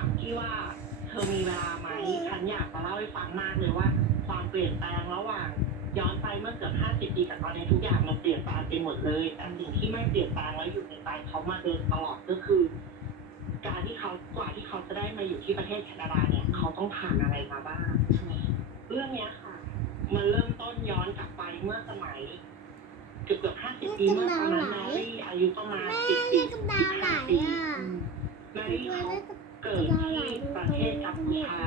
ามที่ว่าเธอมีเวลาไหมฉันอยากจะเล่าให้ฟังมากเลยว่า ความเปลี่ยนแปลงระหว่าง ย้อนไปเมื่อเกือบ 50 ปีกับตอนนี้ทุกอย่างมันเปลี่ยนแปลงไปหมดเลยแต่สิ่งที่ไม่เปลี่ยนแปลงแล้วอยู่ในใจเขามาโดยตลอดก็คือ การที่เขากว่าที่เขาจะได้มาอยู่ที่ประเทศแคนาดาเนี่ย เขาต้องผ่านอะไรมาบ้างเรื่องเนี้ยค่ะ มันเริ่มต้นย้อนกลับไปเมื่อสมัยเกือบเกือบห้าสิบปีเมื่อตอนนั้นแมรี่อายุประมาณสิบเรีปียกกับหลห้าปีแมรี่เขา เรียกกับเกิดที่ประเทศกัมพูชา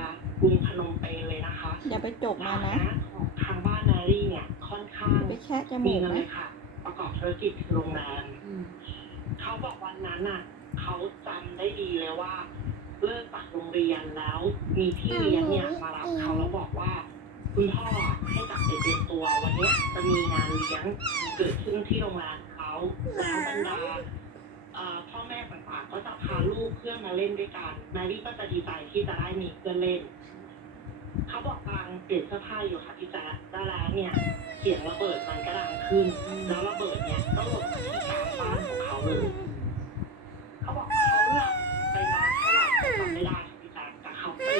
กรุงพนมเปญเลยนะคะอย่าไปจกมาฐานะนะของทางบ้านแมรี่เนี่ยค่อนข้างไปแคะจมีมูกเงินนะเลยค่ะ ประกอบธุรกิจโรงแรมเขาบอกวันนั้นน่ะเขาจำได้ดีเลยว่าเลิกจากโรงเรียนแล้วมีพี่เลี้ยงเนี่ยมารับเขาแล้วบอกว่า คุณพ่อให้กลับไปเตรียมตัววันเนี้ยจะมีงานเลี้ยงเกิดขึ้นที่โรงแรมเขาแล้วบรรดาเอ่อพ่อแม่ต่างๆก็จะพาลูกเพื่อนมาเล่นด้วยกันแมรี่ก็จะดีใจที่จะได้มีเพื่อนเล่น เขาบอกกำลังเปลี่ยนเสื้อผ้าอยู่ค่ะพี่แจ๊คแล้วแล้วเนี่ย เสียงระเบิดมันก็ดังขึ้น แล้วระเบิดเนี่ยก็หล่นที่กลางบ้านของเขาเลยเขาบอกเขาหลับไปนานเท่าไหร่ก็จำไม่ได้ค่ะพี่แจ๊คแต่เขาตื่น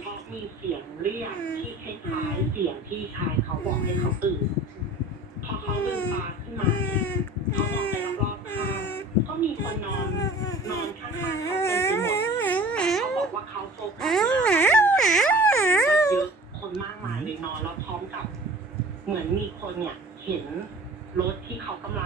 เพราะมีเสียงเรียกที่คล้ายๆเสียงที่ชายเขาบอกให้เขาตื่น พอเขาลืมตาขึ้นมาเนี่ยเขามองไปรอบๆข้างก็มีคนนอนนอนข้างๆเขาเต็มไปหมดแต่เขาบ อกว่าเขาโฟกัสมากเยอะคนมากมายเลยนอนแล้วพร้อมกับ เหมือนมีคนเนี่ย เห็นรถที่เขากำลัง